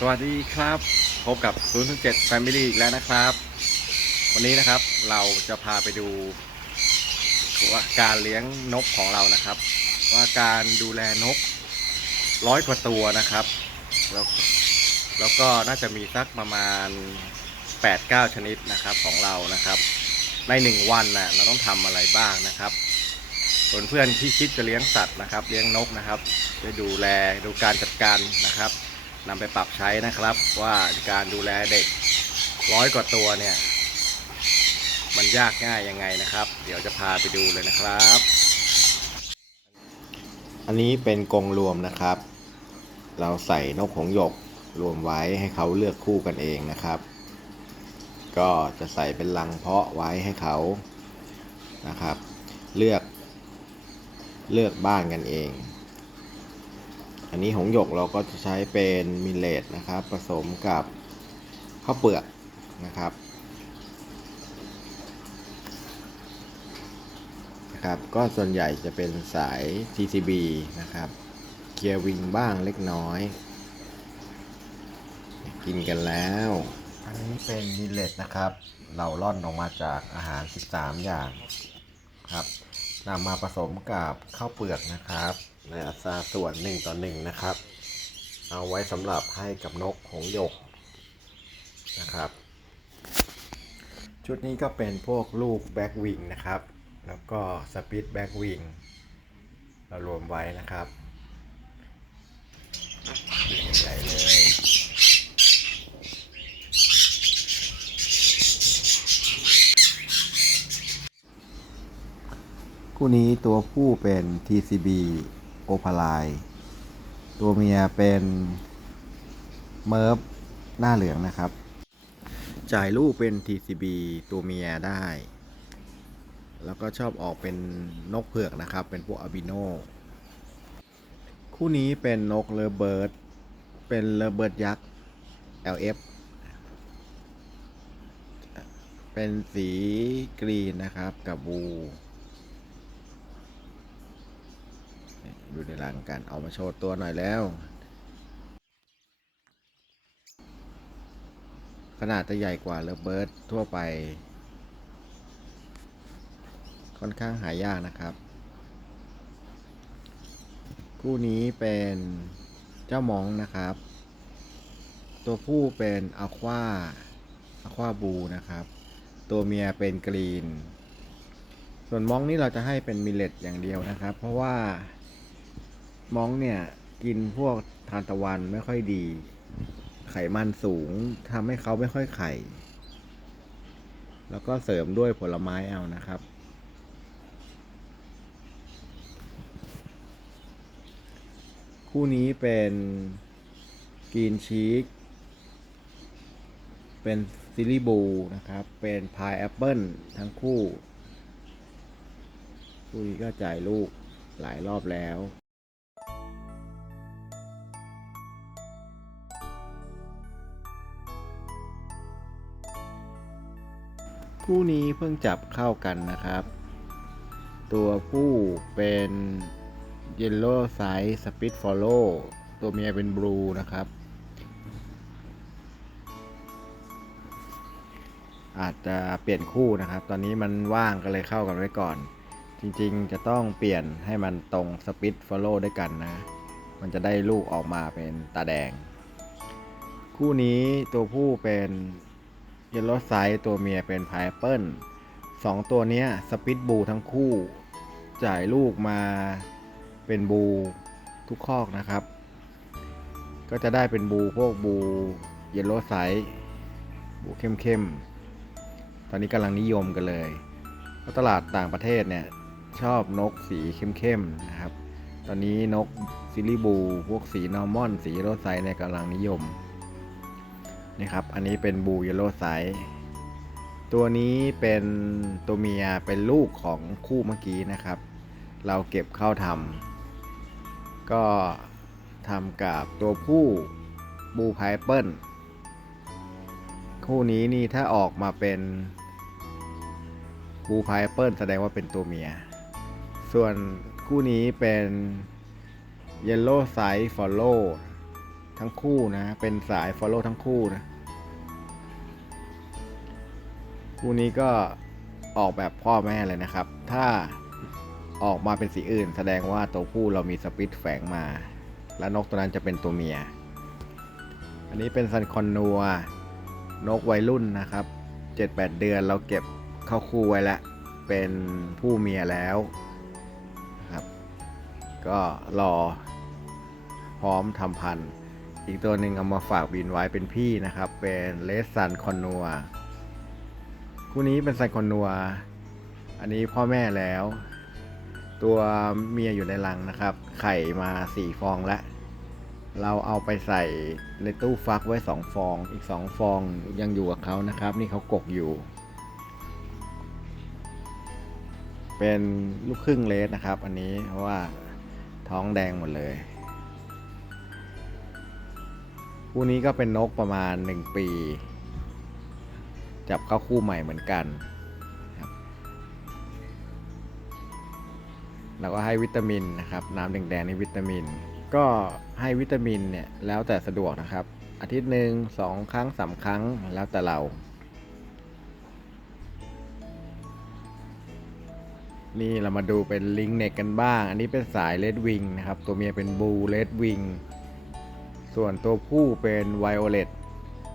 สวัสดีครับ พบกับ0 7 Family อีกแล้วนะครับ วันนี้นะครับเราจะพาไปดูว่าการเลี้ยงนกของเรานะครับ ว่าการดูแลนกร้อยกว่าตัวนะครับ แล้วแล้วก็น่าจะมีสักประมาณ 8-9 ชนิดนะครับของเรานะครับ ในหนึ่งวันน่ะเราต้องทำอะไรบ้างนะครับส่วนเพื่อนที่คิดจะเลี้ยงสัตว์นะครับ เลี้ยงนกนะครับจะดูแลดูการจัดการนะครับ นำไปปรับใช้นะครับ ว่าการดูแลเด็กร้อยกว่าตัวเนี่ย มันยากง่ายยังไงนะครับ เดี๋ยวจะพาไปดูเลยนะครับ อันนี้เป็นกรงรวมนะครับ เราใส่นกหงหยกรวมไว้ให้เขาเลือกคู่กันเองนะครับ ก็จะใส่เป็นลังเพาะไว้ให้เขานะครับ เลือก เลือกบ้านกันเอง อันนี้หงหยกเราก็จะใช้เป็นมิเลตนะครับ ผสมกับข้าวเปลือกนะครับนะครับก็ส่วนใหญ่จะเป็นสาย TCB นะครับเกียร์วิงบ้างเล็กน้อย กินกันแล้ว อันนี้เป็นมิเลตนะครับ เราล่อนออกมาจากอาหาร 13 อย่างครับนำมาผสมกับข้าวเปลือกนะครับ ในอัตราส่วน1ต่อ1นะครับ เอาไว้สำหรับให้กับนกหงส์หยกนะครับ ชุดนี้ก็เป็นพวกลูกแบ็กวิงนะครับ แล้วก็สปิดแบ็กวิงเรารวมไว้นะครับใหญ่เลยคู่นี้ตัวผู้เป็น TCB o p a l i ตัวเมียเป็นเมิร์ฟหน้าเหลืองนะครับ จ่ายลูกเป็น TCB ตัวเมียได้ แล้วก็ชอบออกเป็นนกเผือกนะครับ เป็นพวกอาบิโน คู่นี้เป็นนกเลเบิร์ด เป็นเลเบิร์ดยักษ์ LF เป็นสีกรีนนะครับกับบู ดูในรังกันเอามาโชว์ตัวหน่อยแล้ว ขนาดจะใหญ่กว่าเลเบิร์ดทั่วไป ค่อนข้างหายากนะครับ คู่นี้เป็นเจ้ามองนะครับ ตัวผู้เป็นอะควาอะควาบูนะครับ ตัวเมียเป็นกรีนส่วนมองนี่เราจะให้เป็นมิเลตอย่างเดียวนะครับ เพราะว่า มองเนี่ยกินพวกทานตะวันไม่ค่อยดี ไขมันสูงทำให้เขาไม่ค่อยไข่ แล้วก็เสริมด้วยผลไม้เอานะครับ คู่นี้เป็นกรีนชีกเป็นซิลิบูนะครับ เป็นพายแอปเปิลทั้งคู่ คู่นี้ก็จ่ายลูกหลายรอบแล้ว คู่นี้เพิ่งจับเข้ากันนะครับ ตัวผู้เป็น Yellow Size Speed Follow ตัวเมียเป็น Blue นะครับ อาจจะเปลี่ยนคู่นะครับ ตอนนี้มันว่างก็เลยเข้ากันไว้ก่อน จริงๆ จะต้องเปลี่ยนให้มันตรง Speed Follow ด้วยกันนะ มันจะได้ลูกออกมาเป็นตาแดง คู่นี้ตัวผู้เป็น เยลโลไซส์ตัวเมียเป็นไพเปิลสองตัวนี้สปิดบูทั้งคู่ จ่ายลูกมาเป็นบูทุกคอกนะครับ ก็จะได้เป็นบูพวกบูเยลโลไซส์บูเข้มๆ ตอนนี้กำลังนิยมกันเลยเพราะตลาดต่างประเทศเนี่ย ชอบนกสีเข้มๆนะครับ ตอนนี้นกซิลิบูพวกสีนอร์มอน สีโลไซส์เนี่ยกำลังนิยม นี่ครับ อันนี้เป็นบูเยลโล่ไซส์ตัวนี้เป็นตัวเมียเป็นลูกของคู่เมื่อกี้นะครับ เราเก็บเข้าทำก็ทำกับตัวผู้บูไพเปิลคู่นี้นี่ถ้าออกมาเป็นบูไพเปิลแสดงว่าเป็นตัวเมีย ส่วนคู่นี้เป็น Yellow Size Follow ทั้งคู่นะ เป็นสาย follow ทั้งคู่นะ คู่นี้ก็ออกแบบพ่อแม่เลยนะครับ ถ้าออกมาเป็นสีอื่น แสดงว่าตัวผู้เรามีสปิตแฝงมา และนกตัวนั้นจะเป็นตัวเมีย อันนี้เป็นซันคอนนัวนกวัยรุ่นนะครับ 7-8 เดือนเราเก็บเข้าคู่ไว้แล้วเป็นผู้เมียแล้วครับ ก็รอพร้อมทำพันธุ์ อีกตัวหนึ่งเอามาฝากบินไว้เป็นพี่นะครับ เป็นเลสซันคอนนัว คู่นี้เป็นซันคอนนัว อันนี้พ่อแม่แล้ว ตัวเมียอยู่ในรังนะครับ ไข่มาสี่ฟองแล้ว เราเอาไปใส่ในตู้ฟักไว้สองฟอง อีกสองฟองยังอยู่กับเขานะครับ นี่เขากกอยู่ เป็นลูกครึ่งเลสนะครับ อันนี้เพราะว่าท้องแดงหมดเลยคู่นี้ก็เป็นนกประมาณ 1 ปี จับเข้าคู่ใหม่เหมือนกันครับแล้วก็ให้วิตามินนะครับ น้ำแดงๆในวิตามิน ก็ให้วิตามินเนี่ยแล้วแต่สะดวกนะครับ อาทิตย์หนึ่งสองครั้งสามครั้งแล้วแต่เรา นี่เรามาดูเป็นลิงเน็กกันบ้าง อันนี้เป็นสายเลดวิงนะครับ ตัวเมียเป็นบูเลดวิง ส่วนตัวผู้เป็นไวโอเลต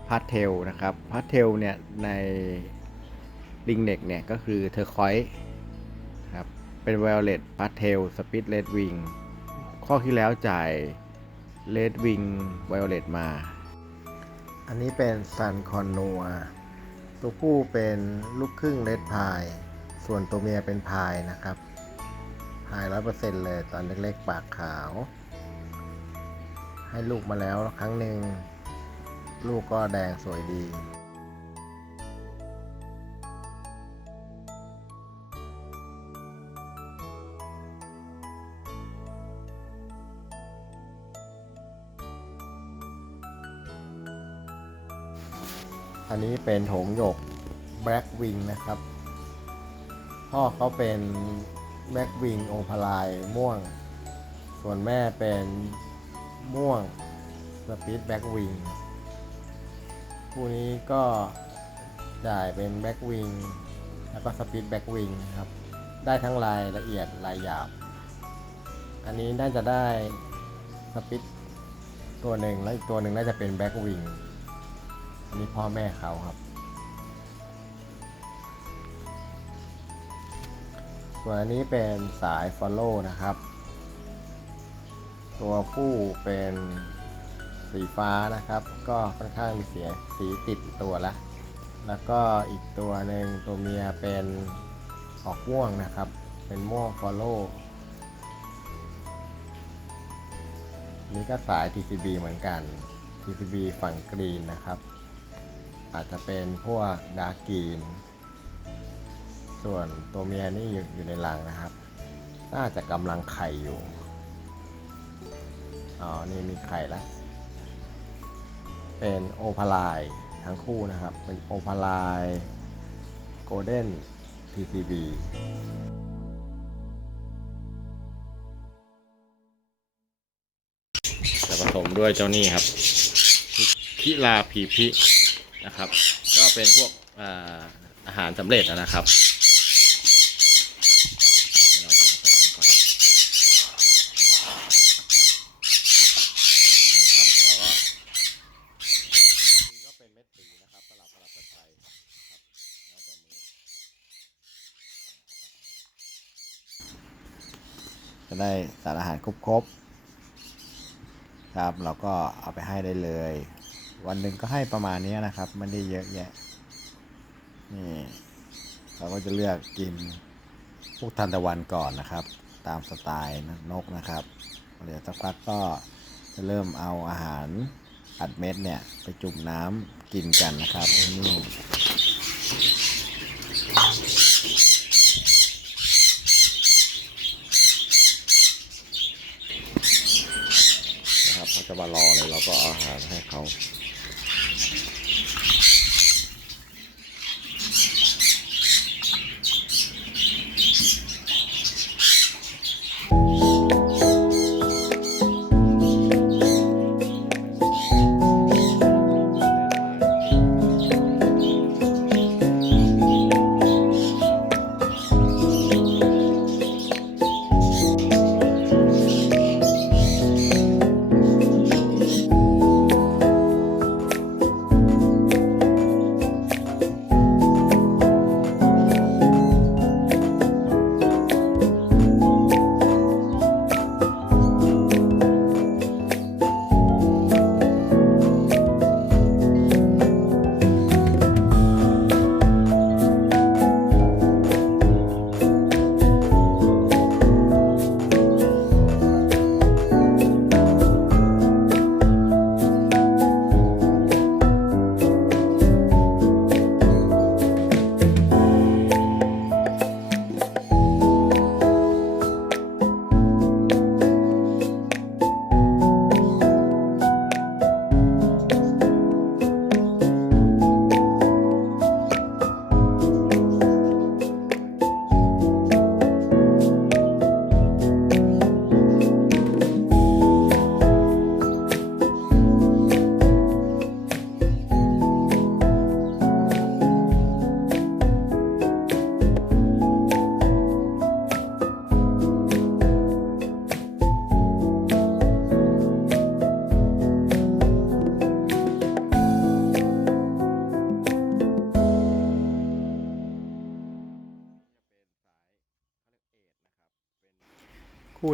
พาสเทลนะครับพาสเทลเนี่ยในลิงเน็กเนี่ยก็คือเทอร์คอยครับเป็นไวโอเลตพาสเทลสปิตเลดวิงข้อที่แล้วจ่ายเลดวิงไวโอเลตมา อันนี้เป็นซันคอนนัวตัวผู้เป็นลูกครึ่งเลดพาย ส่วนตัวเมียเป็นพายนะครับ พายร้อยเปอร์เซ็นต์เลยตอนเล็กๆ ปากขาว ให้ลูกมาแล้วครั้งหนึ่ง ลูกก็แดงสวยดีอันนี้เป็นโถงหยก Black Wing นะครับ พ่อเขาเป็น Black Wing โอพลายม่วง ส่วนแม่เป็นม่วงสปีดแบ็กวิง คู่นี้ก็จ่ายเป็นแบ็กวิงแล้วก็สปีดแบ็กวิงครับ ได้ทั้งลายละเอียดลายหยาบ อันนี้น่าจะได้สปีดตัวหนึ่งแล้วอีกตัวหนึ่งน่าจะเป็นแบ็กวิงอันนี้พ่อแม่เขาครับ ส่วนอันนี้เป็นสาย Follow นะครับ ตัวผู้เป็น สีฟ้านะครับ ก็ค่อนข้างมีเสียสีติดตัวละ แล้วก็อีกตัวหนึ่งตัวเมียเป็นออกม่วงนะครับ เป็นม่วง Follow นี่ก็สาย TCB เหมือนกัน TCB ฝั่งกรีนนะครับ อาจจะเป็นพวกดาร์กรีน ส่วนตัวเมียนี่อยู่อยู่ในรังนะครับ น่าจะกำลังไข่อยู่ อ๋อ นี่มีไข่แล้ว เป็นโอพาลายทั้งคู่นะครับ เป็นโอพาลายโกลเด้น TCB จะผสมด้วยเจ้านี่ครับคิลาพีพินะครับ ก็เป็นพวกอาอาหารสำเร็จนะครับเดี๋ยวเราจะผสมลงไปนะครับแล้วก็นี่ก็เป็นเม็ดสีนะครับสลับสลับกันไปนะครับแล้วแต่มือ จะได้สารอาหารครบๆครับ เราก็เอาไปให้ได้เลย วันหนึ่งก็ให้ประมาณนี้นะครับไม่ได้เยอะแยะนี่เราก็จะเลือกกินพวกทานตะวันก่อนนะครับ ตามสไตล์นกนะครับเดี๋ยวสักพักก็จะเริ่มเอาอาหารอัดเม็ดเนี่ย ไปจุ่มน้ำกินกันนะครับนี่นะครับเขาจะ มารอเลยเราก็เอาอาหารให้เขา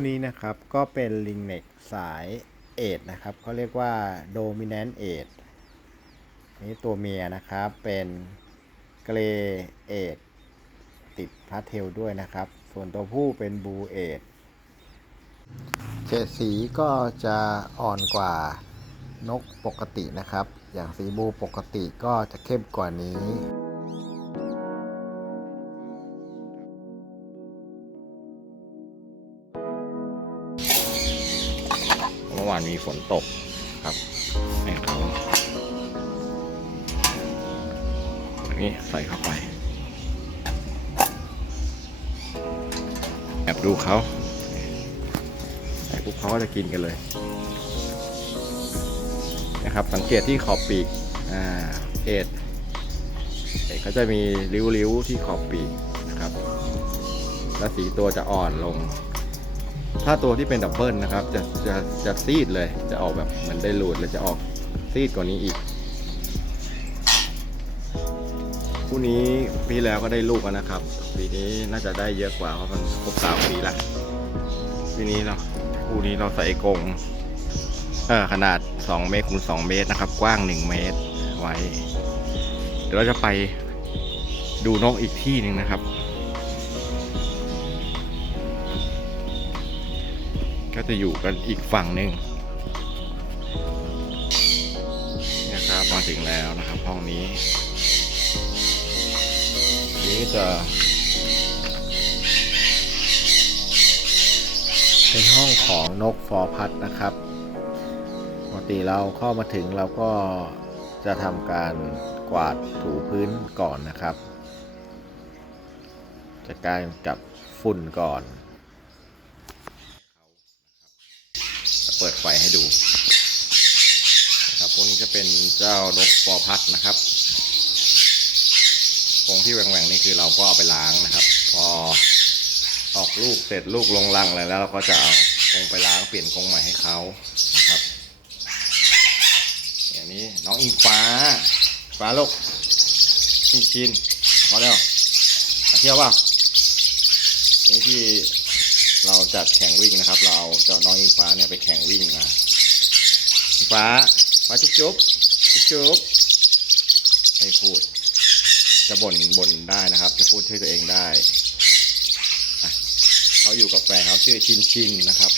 นี้นะครับก็เป็นลิงเน็กสายเอดนะครับเขาเรียกว่าโดมิ n น n t เอดนี่ตัวเมียนะครับเป็นเกรเอดติดพาเทลด้วยนะครับ ส่วนตัวผู้เป็นบูเอดเฉดสีก็จะอ่อนกว่านกปกตินะครับ อย่างสีบูปกติก็จะเข้มกว่านี้ มีฝนตกครับให้เขาอันนี้ใส่เข้าไปแอบดูเขาใส่ปุ๊บเขาก็จะกินกันเลยนะครับ สังเกตที่ขอบปีกอ่าเอ็ดเอ็ดเขาจะมีริ้วๆที่ขอบปีกนะครับ และสีตัวจะอ่อนลง ถ้าตัวที่เป็นดับเบิลนะครับจะจะจะซีดเลยจะออกแบบเหมือนได้รูดเลยจะออกซีดกว่านี้อีกคู่นี้ปีแล้วก็ได้ลูกแล้วนะครับปีนี้น่าจะได้เยอะกว่าเพราะมันครบสามปีละปีนี้เราคู่นี้เราใส่กงเออขนาด 2 เมตรคูณ2เมตรนะครับ กว้าง 1 เมตรไว้ เดี๋ยวเราจะไปดูนกอีกที่หนึ่งนะครับ ก็จะอยู่กันอีกฝั่งหนึ่งนะครับมาถึงแล้วนะครับห้องนี้นี้จะ เป็นห้องของนกฟอร์พัดนะครับปกติเราเข้ามาถึงเราก็จะทำการกวาดถูพื้นก่อนนะครับจัดการกับฝุ่นก่อน จะ เปิดไฟให้ดูนะครับพวกนี้จะเป็นเจ้านกฟอพัดนะครับกรงที่แหว่งๆนี่คือเราก็เอาไปล้างนะครับ พอออกลูกเสร็จลูกลงรังอะไรแล้วเราก็จะเอากรงไปล้างเปลี่ยนกรงใหม่ให้เขานะครับอย่างนี้น้องอิงฟ้าฟ้าลูกชินชินพอแล้วเที่ยวเปล่านี่ที่ เราจัดแข่งวิ่งนะครับ เราเอาเจ้าน้องอิงฟ้าเนี่ยไปแข่งวิ่งมาอิงฟ้าฟ้าจุ๊บจุ๊บจุ๊บจุ๊บไม่พูด จะบ่นบ่นได้นะครับ จะพูดช่วยตัวเองได้เขาอยู่กับแฟนเขาชื่อชินชินนะครับ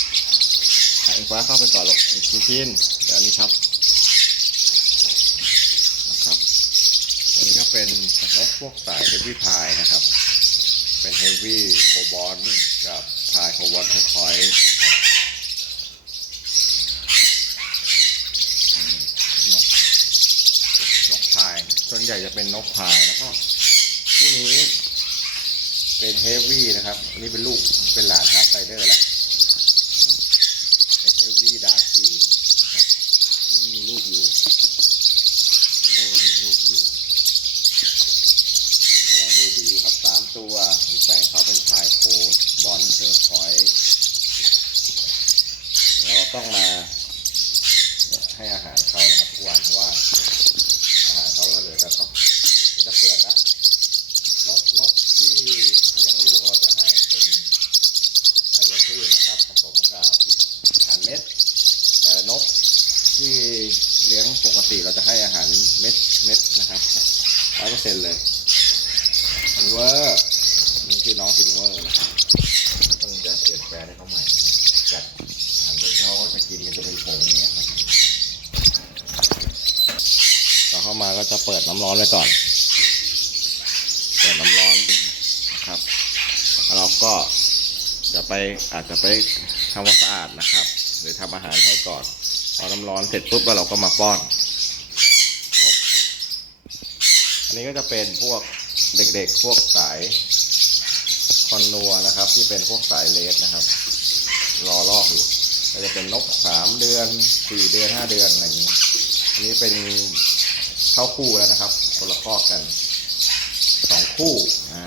อิงฟ้าเข้าไปก่อนลูกชินชินเดี๋ยวนนี้ครับนะครับอันนี้ก็เป็นนกพวกสายเฮฟวี่พายนะครับ เป็นเฮฟวี่โคบอลกับพายโคบอลคอยนกนกพายส่วนใหญ่จะเป็นนกพายแล้วก็คู่นี้เป็นเฮฟวี่นะครับอันนี้เป็นลูกเป็นหลานฮาร์ดไซเดอร์แล้วเป็นเฮฟวี่ดาร์กีนะครับนี่มีลูกอยู่ไซเดอร์มีลูกอยู่ กำลังดูดีอยู่ครับสามตัว มีแปลงเขาเป็นพายโคดบอลเทอร์คอยเราต้องมาเนี่ยให้อาหารเขานะครับทุกวันเพราะว่า อาหารเขาก็เหลือแต่เขาเหลือแต่เปลือกละนกนกที่เลี้ยงลูกเราจะให้เป็นธัญพืชนะครับผสมกับอาหารเม็ด แต่นกที่เลี้ยงปกติเราจะให้อาหารเม็ดเม็ดนะครับร้อยเปอร์เซ็นต์เลย ซิลเวอร์ คือน้องซิลเวอร์นะครับต้องจะเปลี่ยนแปลงให้เขาใหม่จัดอาหารที่เขาจะกินกันจะเป็นผงเงี้ยครับตอเข้ามาก็จะเปิดน้ำร้อนไว้ก่อน เปิดน้ำร้อนนะครับแล้วเราก็จะไปอาจจะไปทำความสะอาดนะครับ หรือทำอาหารให้ก่อนเอน้ำร้อนเสร็จปุ๊บแล้วเราก็มาป้อน อันนี้ก็จะเป็นพวกเด็กๆ พวกสาย อนนัวนะครับ ที่เป็นพวกสายเลสนะครับ รอลอกอยู่ก็จะเป็นนกสามเดือนสี่เดือนห้าเดือนอะไรอย่างนี้ อันนี้เป็นเข้าคู่แล้วนะครับคนละข้อกันสองคู่อ่า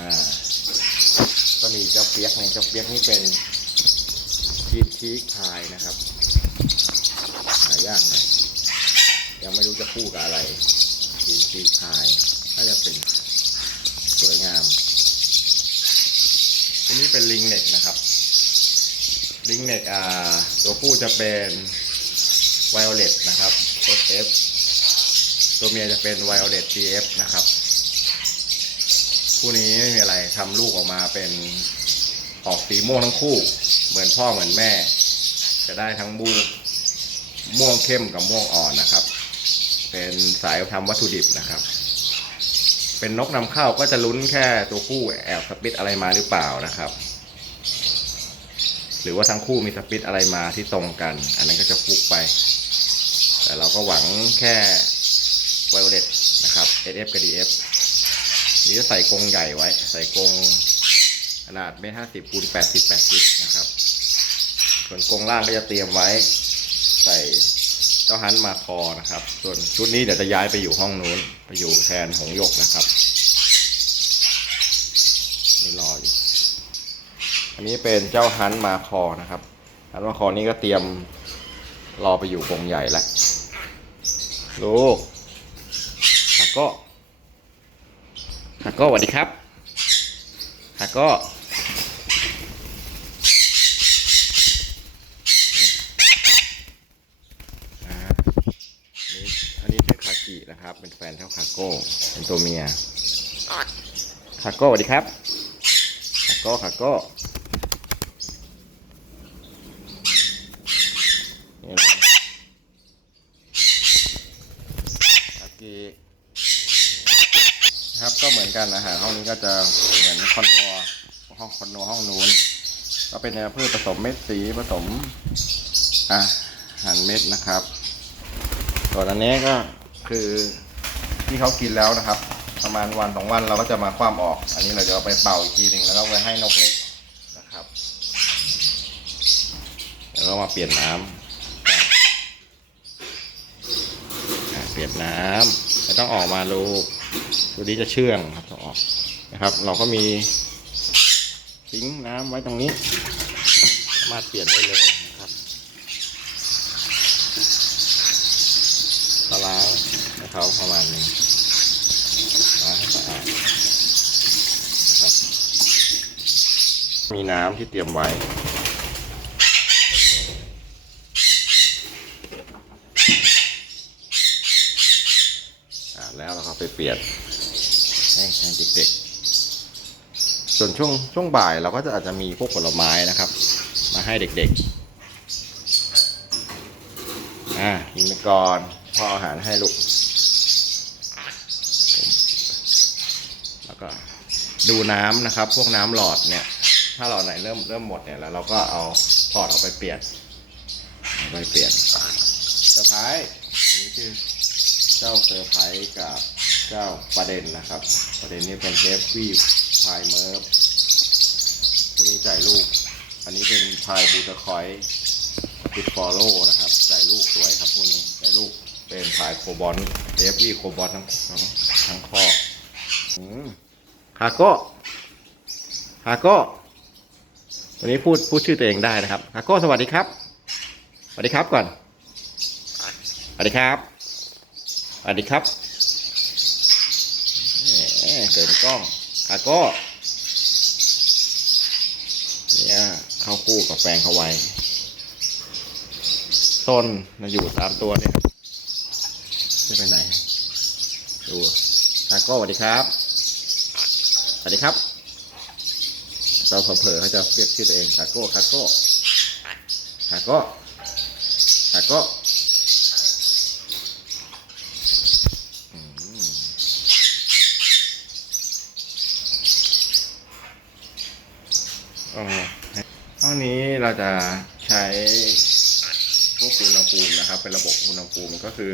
ก็มีเจ้าเปียกในงเจ้าเปียกนี่เป็นจีนชีกพายนะครับหายากหน่อยยังไม่รู้จะคู่กับอะไรจีนชีกพายน่าจะเป็นสวยงาม อันนี้เป็นลิงเน็กนะครับลิงเน็กอ่าตัวผู้จะเป็นไวโอเลตนะครับ SF ตัวเมียจะเป็นไวโอเลต GF นะครับ คู่นี้ไม่มีอะไรทำลูกออกมาเป็นออกสีม่วงทั้งคู่ เหมือนพ่อเหมือนแม่ จะได้ทั้งบูม่วงเข้มกับม่วงอ่อนนะครับ เป็นสายทำวัตถุดิบนะครับ เป็นนกนำเข้าก็จะลุ้นแค่ตัวผู้แอบสปิดอะไรมาหรือเปล่านะครับ หรือว่าทั้งคู่มีสปิดอะไรมาที่ตรงกัน อันนั้นก็จะฟุกไป แต่เราก็หวังแค่ไวโอเลตนะครับ SF กับ DF นี่จะใส่กรงใหญ่ไว้ ใส่กรงขนาดเมตรห้าสิบคูณแปดสิบแปดสิบนะครับ ส่วนกรงล่างก็จะเตรียมไว้ ใส่ เจ้าฮันมาคอนะครับ ส่วนชุดนี้เดี๋ยวจะย้ายไปอยู่ห้องนู้น ไปอยู่แทนหงหยกนะครับนี่รออยู่อันนี้เป็นเจ้าฮันมาคอนะครับฮันมาคอนี่ก็เตรียมรอไปอยู่กรงใหญ่แล้วลูกฮาโก้ฮาโก้สวัสดีครับฮาโก้อ่านี่อันนี้ชื่อคากิ นะครับ เป็นแฟนเจ้าคาโก้ เป็นตัวเมียคาโก้สวัสดีครับคาโก้คาโก้นี่อะไรคากิครับก็เหมือนกันอาหารห้องนี้ก็จะเหมือนคอนโดห้องคอนโดห้องนู้น ก็เป็นแนวพืชผสมเม็ดสีผสมอาหารเม็ดนะครับ ส่วนอันนี้ก็ คือที่เขากินแล้วนะครับ ประมาณวันสองวันเราก็จะมาคว่ำออก อันนี้เราจะเอาไปเป่าอีกทีหนึ่งแล้วก็ไปให้นกเล็กนะครับแล้วก็มาเปลี่ยนน้ำอ่าเปลี่ยนน้ำไม่ต้องออกมาลูกตัวนี้จะเชื่องครับต้องออกนะครับ เราก็มีทิ้งน้ำไว้ตรงนี้ มาเปลี่ยนได้เลยนะครับ ก็ล้างให้ เขาประมาณนึงล้างให้สะอาดนะครับ มีน้ำที่เตรียมไว้แล้วเราก็ไปเปลี่ยนให้ให้เด็กๆ ส่วนช่วงช่วงบ่ายเราก็จะอาจจะมีพวกผลไม้นะครับ มาให้เด็กๆ อ่ากินไปก่อนพ่ออาหารให้ลูก แล้วก็ดูน้ำนะครับ พวกน้ำหลอดเนี่ย ถ้าหลอดไหนเริ่มเริ่มหมดเนี่ยแล้วเราก็เอาถอดออกไปเปลี่ยนไปเปลี่ยนเซอร์ไพรส์นนี้คือเจ้าเซอร์ไพรส์กับเจ้าประเด็นนะครับ ประเด็นนี้เป็นเทปวีพายเมิร์ฟพวนี้จ่ายลูก อันนี้เป็นพายบูตะคอยติดฟอลโล่นะครับจ่ายลูกสวยครับพวกนี้จ่ายลูกเป็นพายโคบอลเทปวีโคบอลทั้งทั้งทั้งข้ออืม ฮาโก้ฮาโก้วันนี้พูดพูดชื่อตัวเองได้นะครับฮาโก้สวัสดีครับสวัสดีครับก่อนสวัสดีครับสวัสดีครับเกินกล้องฮาโก้เนี่ยเข้าคู่กับแฟนเขาไว้ต้นมาอยู่สามตัวเนี่ยไม่ไปไหน ดูฮาโก้สวัสดีครับ วัสดีครับเราเผลอเขาจะเรียกชื่อตัวเองคาโก้คาโก้คาโก้คาโก้อ๋อห้องนี้เราจะใช้พวกอุณหภูมินะครับ เป็นระบบอุณหภูมิก็คือ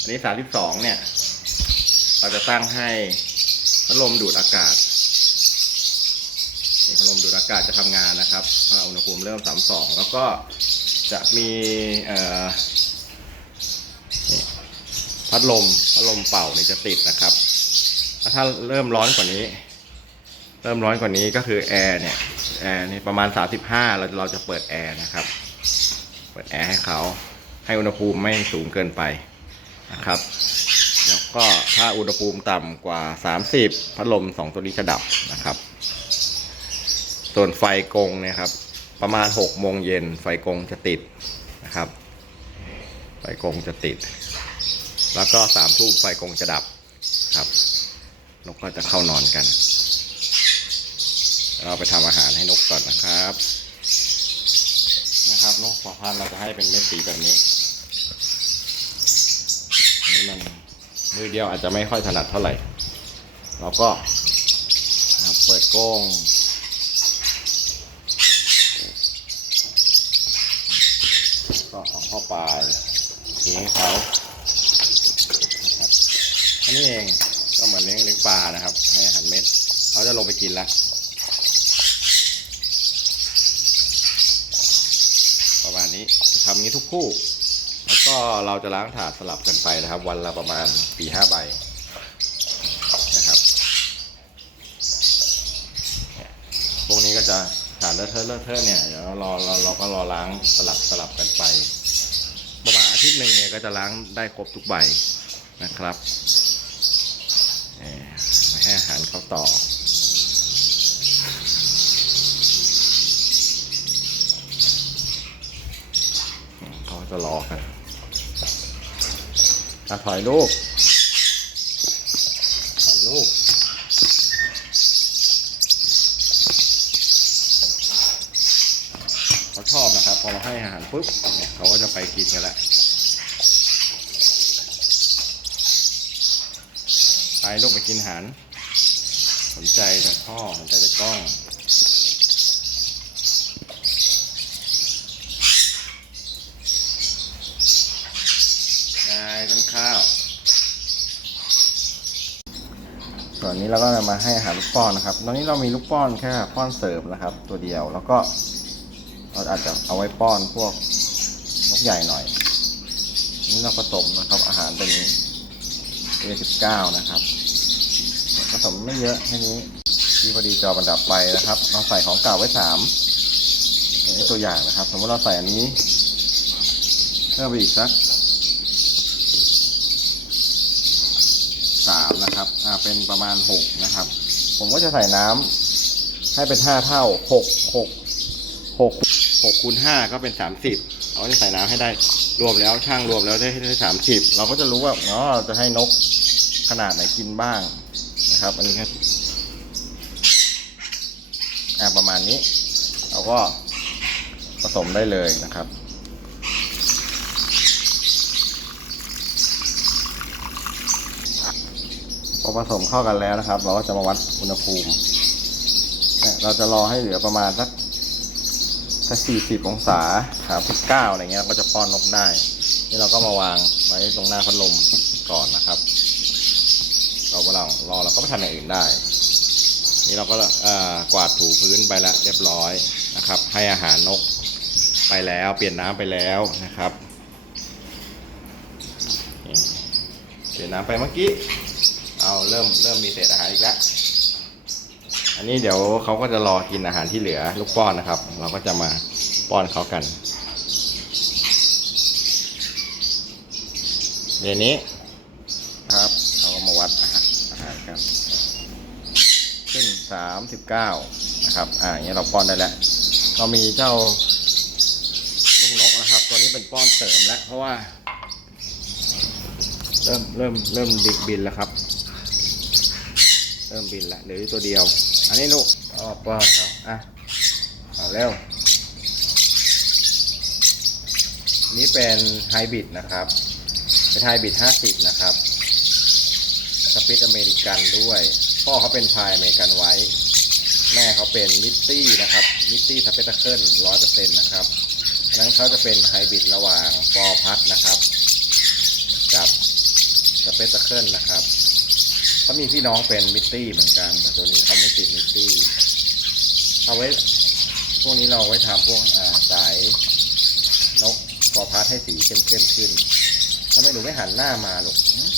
อันนี้32เนี่ย เราจะตั้งให้ พัดลมดูดอากาศพัดลมดูดอากาศจะทำงานนะครับถ้าอุณหภูมิเริ่ม 32 แล้วก็จะมีพัดลมพัดลมเป่านี่จะติดนะครับ ถ้าเริ่มร้อนกว่านี้ เริ่มร้อนกว่านี้ก็คือแอร์เนี่ยแอร์นี่ประมาณ 35 เราเราจะเปิดแอร์นะครับ เปิดแอร์ให้เขาให้อุณหภูมิไม่สูงเกินไปนะครับ ก็ถ้าอุณหภูมิต่ำกว่า 30 พัดลม 2 ตัวนี้จะดับนะครับ ส่วนไฟกงเนี่ยครับ ประมาณหกโมงเย็นไฟกงจะติดนะครับ ไฟกงจะติด แล้วก็สามทุ่มไฟกงจะดับครับนกก็จะเข้านอนกัน เราไปทำอาหารให้นกก่อนนะครับนะครับนกพอพันเราจะให้เป็นเม็ดสีแบบนี้นี่มัน มือเดียวอาจจะไม่ค่อยถนัดเท่าไหร่ เราก็เปิดกรงก็เอาเข้าไปทิ้งให้เขาครับอันนี้เองก็เหมือนเลี้ยงเลี้ยงปลานะครับ ให้อาหารเม็ด เขาจะลงไปกินแล้วประมาณนี้ทำอย่างนี้ทุกคู่ ก็เราจะล้างถาดสลับกันไปนะครับ วันละประมาณปีห้าใบนะครับเนี่ยพวกนี้ก็จะถาดเลอะเทอะเลอะเทอะเนี่ยเดี๋ยวเรารอเราเราก็รอล้างสลับสลับกันไป ประมาณอาทิตย์หนึ่งเนี่ยก็จะล้างได้ครบทุกใบนะครับเอ่อมาให้อาหารเขาต่อเขาจะรอกัน อะถอยลูก ถอยลูก เขาชอบนะครับ พอเราให้อาหารปุ๊บเนี่ยเขาก็จะไปกินกันแล้วไปลูกไปกินอาหาร สนใจแต่พ่อสนใจแต่กล้อง นายต้นข้าว ตอนนี้เราก็จะมาให้อาหารลูกป้อนนะครับ ตอนนี้เรามีลูกป้อนแค่ป้อนเสริมนะครับ ตัวเดียว แล้วก็เราอาจจะเอาไว้ป้อนพวกนกใหญ่หน่อย นี่เราผสมนะครับ อาหารเป็น A19 นะครับ ผสมไม่เยอะแค่นี้ที่พอดีจอบันดับไปนะครับ เราใส่ของเก่าไว้สามตัวอย่างนะครับ สมมติเราใส่อันนี้เพิ่มไปอีกสัก สามนะครับ อ่าเป็นประมาณหกนะครับ ผมก็จะใส่น้ำให้เป็นห้าเท่าหกหกหกหกคูณห้าก็เป็นสามสิบเราก็จะใส่น้ำให้ได้รวมแล้วช่างรวมแล้วได้ได้สามสิบเราก็จะรู้ว่าเราจะให้นกขนาดไหนกินบ้างนะครับ อันนี้ครับอ่าประมาณนี้ เราก็ผสมได้เลยนะครับ พอ ผสมเข้ากันแล้วนะครับ เราก็จะมาวัดอุณหภูมิ เราจะรอให้เหลือประมาณสักสักสี่สิบองศาสามสิบเก้าอะไรเงี้ยก็จะป้อนนกได้ นี่เราก็มาวางไว้ตรงหน้าพัดลมก่อนนะครับเราเวลารอเราก็ไปทำอย่างอื่นได้ นี่เราก็เอ่อกวาดถูพื้นไปแล้วเรียบร้อยนะครับ ให้อาหารนกไปแล้วเปลี่ยนน้ำไปแล้วนะครับ เปลี่ยนน้ำไปเมื่อกี้ เอาเริ่มเริ่มมีเศษอาหารอีกแล้วอันนี้เดี๋ยวเขาก็จะรอกินอาหารที่เหลือลูกป้อนนะครับ เราก็จะมาป้อนเขากันเดี๋ยวนี้ครับเขาก็มาวัดอาหารอาหารกันซึ่งสามสิบเก้านะครับอ่าอย่างเงี้ยเราป้อนได้แล้วเรามีเจ้าลูกนกนะครับ ตัวนี้เป็นป้อนเสริมแล้วเพราะว่า เริ่มเริ่มเริ่มบินบินแล้วครับเริ่มบินละเหลืออยู่ตัวเดียว อันนี้ลูกอ๋อป้อนครับอะเอาเร็วนนี้เป็นไฮบริดนะครับ เป็นไฮบริด50 นะครับ สปิตอเมริกันด้วย พ่อเขาเป็นพายอเมริกันไว้ แม่เขาเป็นมิตตี้นะครับ มิตตี้สเปตเคิลร้อยเปอร์เซ็นต์นะครับอันนั้นเขาจะเป็นไฮบริดระหว่างฟอร์พัดนะครับ กับสเปตเคิลนะครับ เขามีพี่น้องเป็นมิตตี้เหมือนกัน แต่ตัวนี้เขาไม่ติดมิตตี้เอาไว้ พวกนี้เราไว้ทำพวกาสายนกฟอพาร์ทให้สีเข้มเข้มๆขึ้นทำไมหนูไม่หันหน้ามาลูกหืม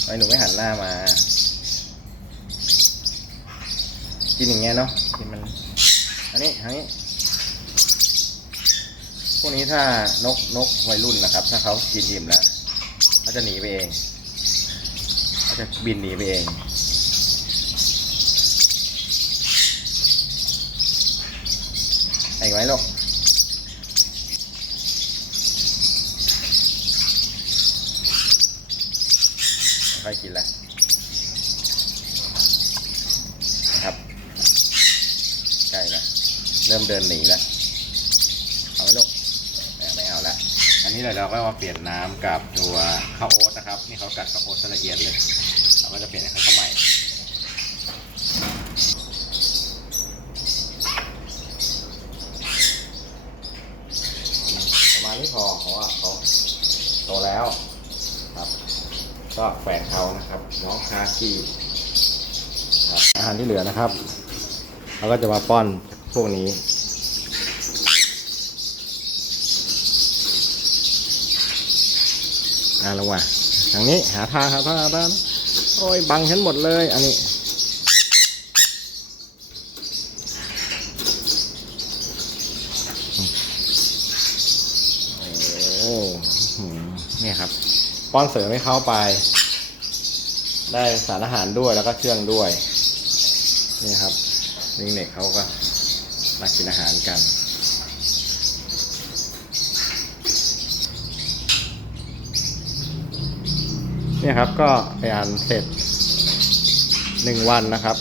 ทำไมหนูไม่หันหน้ามา กินอย่างเงี้ยเนาะกินมัน อันนี้อันนี้ พวกนี้ถ้านกนกวัยรุ่นนะครับ ถ้าเขากินอิ่มแล้วเขาจะหนีไปเองเขาจะบินหนีไปเองอีกไหมลูกค่อยกินแล้วครับใกล้ละเริ่มเดินหนีแล้ว นี้เดี๋ยเราก็มาเปลี่ยนน้ำกับตัวข้าวโอ๊ตนะครับ นี่เขากัดข้าวโอ๊ตละเอียดเลยเราก็จะเปลี่ยนให้เขาใหม่ประมาณนี้พอเพราะว่าเขาโตแล้วครับ ก็แฝงเขานะครับ น้องคาคีครับอาหารที่เหลือนะครับเราก็จะมาป้อนพวกนี้ อ่าลงมาทางนี้หาทางหาทางหาทางโอ้ยบังฉันหมดเลย อันนี้โอ้โหเนี่ยครับ ป้อนเสริมให้เขาไป ได้สารอาหารด้วยแล้วก็เชื่องด้วย นี่ครับลิงเน็กเขาก็มากินอาหารกัน เนี่ยครับก็ไปอ่านเสร็จหนึ่งวันนะครับ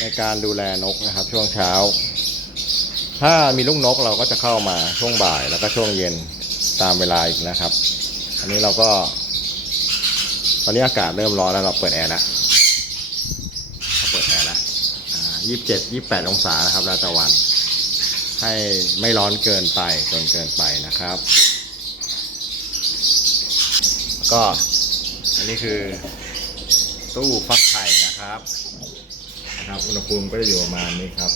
ในการดูแลนกนะครับ ช่วงเช้า ถ้ามีลูกนกเราก็จะเข้ามาช่วงบ่ายแล้วก็ช่วงเย็นตามเวลาอีกนะครับ อันนี้เราก็ ตอนนี้อากาศเริ่มร้อนแล้วเราเปิดแอร์แล้วเราเปิดแอร์แล้วยี่สิบเจ็ดยี่แปดองศานะครับแล้วแต่วัน ให้ไม่ร้อนเกินไปจนเกินไปนะครับ ก็ อันนี้คือตู้ฟักไข่นะครับนะครับ อุณหภูมิก็จะอยู่ประมาณนี้ครับ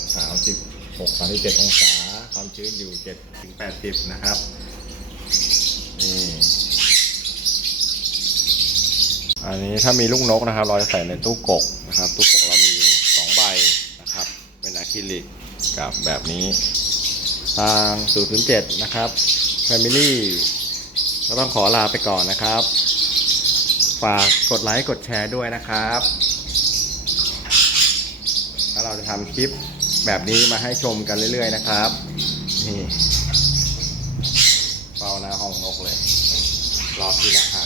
36 37องศา ความชื้นอยู่7ถึง80 นะครับนี่อันนี้ถ้ามีลูกนกนะครับ เราจะใส่ในตู้กกนะครับ ตู้กกเรามีอยู่2ใบนะครับ เป็นอะคริลิกกับแบบนี้ ทาง007นะครับ Family ก็ต้องขอลาไปก่อนนะครับ ฝากกดไลค์กดแชร์ด้วยนะครับแล้วเราจะทำคลิปแบบนี้มาให้ชมกันเรื่อย ๆ นะครับนี่เฝ้าหน้าห้องนกเลย รอกินอาหาร